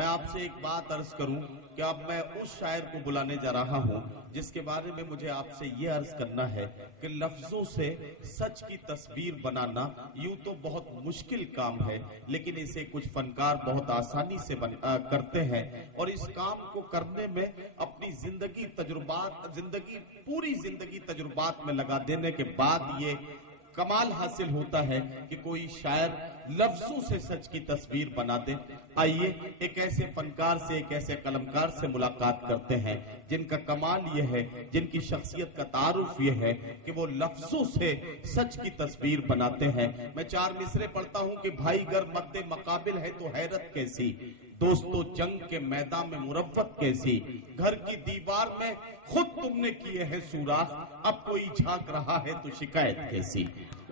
میں آپ سے ایک بات عرض کروں کہ اب میں اس شاعر کو بلانے جا رہا ہوں جس کے بارے میں مجھے آپ سے یہ عرض کرنا ہے کہ لفظوں سے سچ کی تصویر بنانا یوں تو بہت مشکل کام ہے، لیکن اسے کچھ فنکار بہت آسانی سے کرتے ہیں، اور اس کام کو کرنے میں اپنی پوری زندگی تجربات میں لگا دینے کے بعد یہ کمال حاصل ہوتا ہے کہ کوئی شاعر لفظوں سے سچ کی تصویر بنا دے۔ آئیے ایک ایسے فنکار سے، ایک ایسے قلمکار سے ملاقات کرتے ہیں جن کا کمال یہ ہے، جن کی شخصیت کا تعارف یہ ہے کہ وہ لفظوں سے سچ کی تصویر بناتے ہیں۔ میں 4 مصرے پڑھتا ہوں کہ بھائی گر مد مقابل ہے تو حیرت کیسی، دوستو جنگ کے میدان میں مروت کیسی، گھر کی دیوار میں خود تم نے کیے ہیں سوراخ، اب کوئی جھانک رہا ہے تو شکایت کیسی۔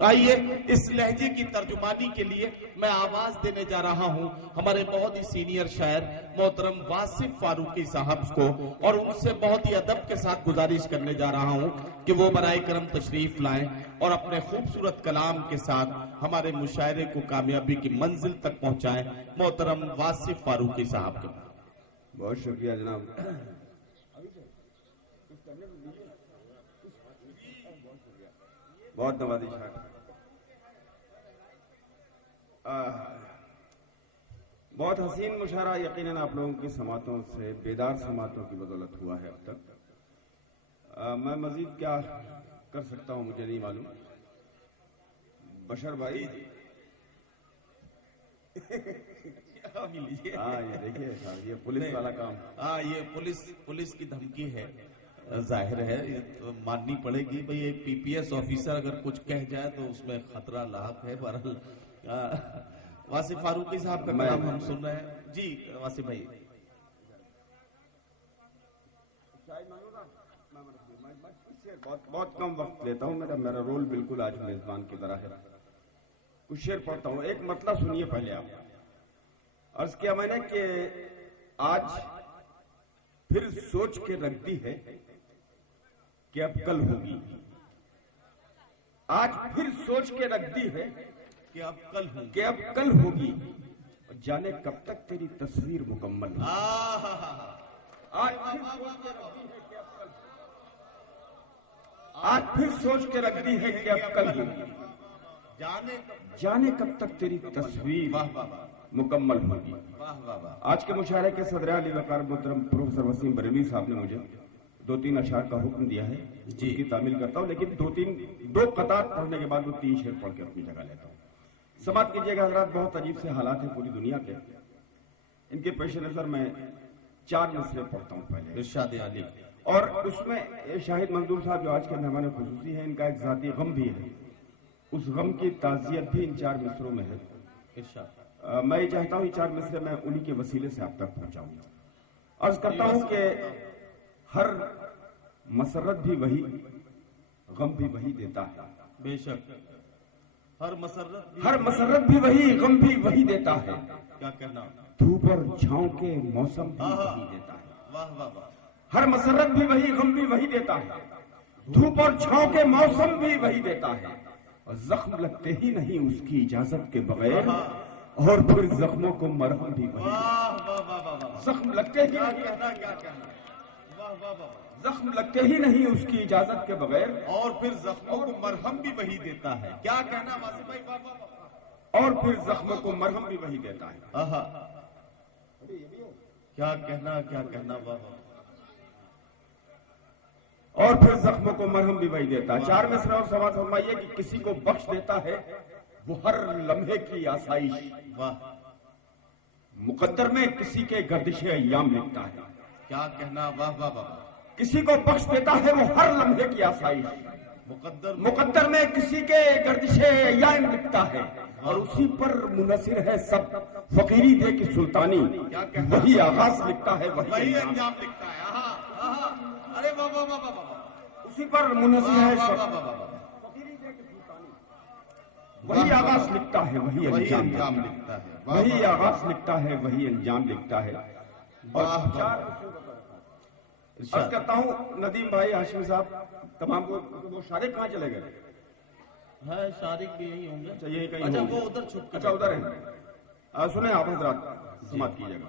آئیے اس لہجے کی ترجمانی کے لیے میں آواز دینے جا رہا ہوں ہمارے بہت ہی سینئر شاعر محترم واصف فاروقی صاحب کو، اور ان سے بہت ہی ادب کے ساتھ گزارش کرنے جا رہا ہوں کہ وہ برائے کرم تشریف لائیں اور اپنے خوبصورت کلام کے ساتھ ہمارے مشاعرے کو کامیابی کی منزل تک پہنچائیں۔ محترم واصف فاروقی صاحب کے بہت شکریہ جناب۔ بہت نوازش ہے۔ بہت حسین مشاعرہ یقیناً آپ لوگوں کی سماعتوں سے، بیدار سماعتوں کی بدولت ہوا ہے اب تک۔ میں مزید کیا کر سکتا ہوں مجھے نہیں معلوم۔ بشر بھائی ہاں یہ دیکھیے یہ پولیس والا کام، ہاں یہ پولیس کی دھمکی ہے، ظاہر ہے ماننی پڑے گی بھئی ایک پی پی ایس آفیسر اگر کچھ کہہ جائے تو اس میں خطرہ لاحق ہے۔ بہرحال واصف فاروقی صاحب کا کلام ہم سن رہے ہیں۔ جی واصف بھائی بہت کم وقت لیتا ہوں، میرا رول بالکل آج میزبان کی طرح ہے۔ کچھ شعر پڑھتا ہوں، ایک مطلب سنیے پہلے آپ۔ عرض کیا میں نے کہ آج پھر سوچ کے رکھ دی ہے کہ اب کل ہوگی، آج پھر سوچ کے رکھ دی ہے کہ اب کل ہوگی، جانے کب تک تیری تصویر مکمل ہوگی۔ آج پھر سوچ کے رکھ دی ہے کہ اب کل ہوگی، جانے کب تک تیری تصویر مکمل ہوگی۔ آج کے مشاعرے کے صدر علی وقار محترم پروفیسر وسیم بریلوی صاحب نے مجھے 2-3 اشعار کا حکم دیا ہے، جس کی تعمیل کرتا ہوں، لیکن 2 قطعات پڑھنے کے بعد وہ 3 شعر پڑھ کے اپنی جگہ لیتا ہوں۔ سماعت کیجیے گا حضرات، بہت عجیب سے حالات ہیں پوری دنیا کے، ان کے پیش نظر میں 4 مصرے پڑھتا ہوں پہلے ارشاد علی، اور اس میں شاہد منظور صاحب جو آج کے مہمان خصوصی ہیں، ان کا ایک ذاتی غم بھی ہے، اس غم کی تعزیت بھی ان 4 مصروں میں ہے۔ میں یہ چاہتا ہوں یہ 4 مصرے میں انہی کے وسیلے سے آپ تک پہنچاؤں۔ عرض کرتا ہوں کہ ہر مسرت بھی وہی، غم بھی وہی دیتا ہے، بے شک ہر مسرت بھی وہی، غم بھی وہی دیتا ہے، کیا کہنا، دھوپ اور چھاؤں کے موسم بھی وہی دیتا ہے۔ واہ واہ واہ، ہر مسرت بھی وہی، غم بھی وہی دیتا ہے، دھوپ اور چھاؤں کے موسم بھی وہی دیتا ہے، اور زخم لگتے ہی نہیں اس کی اجازت کے بغیر، اور پھر زخموں کو مرہم بھی وہی دیتا ہے۔ زخم لگتے ہی زخم لگتے ہی نہیں اس کی اجازت کے بغیر، اور پھر زخموں کو مرہم بھی وہی دیتا ہے۔ کیا کہنا واصف بھائی، واہ واہ واہ، اور پھر زخموں کو مرہم بھی وہی دیتا ہے۔ کیا کہنا واہ واہ، اور پھر زخموں کو مرہم بھی وہی دیتا ہے۔ 4 مصرے اور سماعت فرمائیے کہ کسی کو بخش دیتا ہے وہ ہر لمحے کی آسائش، واہ، مقدر میں کسی کے گردش ایام لکھتا ہے۔ کیا کہنا واہ واہ واہ، کسی کو بخش دیتا ہے وہ ہر لمحے کی آسائش، مقدر میں کسی کے گردش ایام لکھتا ہے، اور اسی پر منحصر ہے سب، فقیری دے کی سلطانی، وہی آغاز لکھتا ہے وہی انجام لکھتا ہے۔ ارے واہ واہ واہ واہ، اسی پر منحصر ہے سب، وہی آغاز لکھتا ہے وہی انجام لکھتا ہے، وہی آغاز لکھتا ہے وہی انجام لکھتا ہے۔ عرض کرتا ہوں ندیم بھائی، ہاشمی صاحب، تمام وہ شارق کہاں چلے گئے؟ ہے شارق بھی یہی ہوں گے، یہی کہیں، اچھا وہ ادھر چھپ، اچھا ادھر ہیں۔ سنیں آپ حضرات، سماعت کیجیے گا۔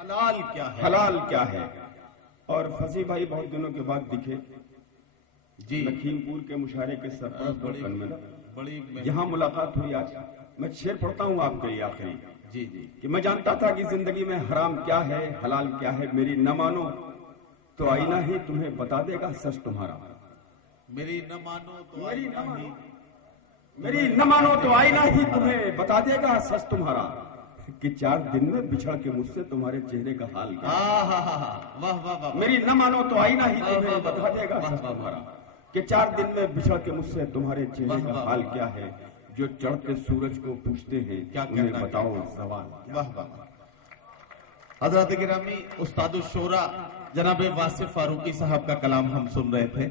حلال کیا ہے، حلال کیا ہے۔ اور فصیح بھائی بہت دنوں کے بعد دکھے جی لکھیم پور کے مشاعرے کے سرپرست اور کنوینر، بڑی یہاں ملاقات ہوئی آج۔ میں شعر پڑھتا ہوں آپ کے لیے آخری جی جی کہ میں جانتا تھا کہ زندگی میں حرام کیا ہے حلال کیا ہے، میری نہ مانو تو آئینہ ہی تمہیں بتا دے گا سچ تمہارا، میری نہ مانو تو میری نہ آئینہ مانو ہی میری نہ مانو تو آئینہ ہی تمہیں بتا دے گا سچ تمہارا، کہ 4 دن میں بچھڑ کے مجھ سے تمہارے چہرے کا حال کیا، واہ واہ واہ، میری نہ مانو تو آئینہ ہی تمہیں بتا دے گا سچ تمہارا، کہ 4 دن میں بچھڑ کے مجھ سے تمہارے چہرے کا حال کیا ہے، جو چڑھتے سورج کو پوچھتے ہیں کیا انہیں کہنا بتاؤ زوال کیا۔ واہ واہ۔ حضرات گرامی، استاد الشورا جناب واصف فاروقی صاحب کا کلام ہم سن رہے تھے۔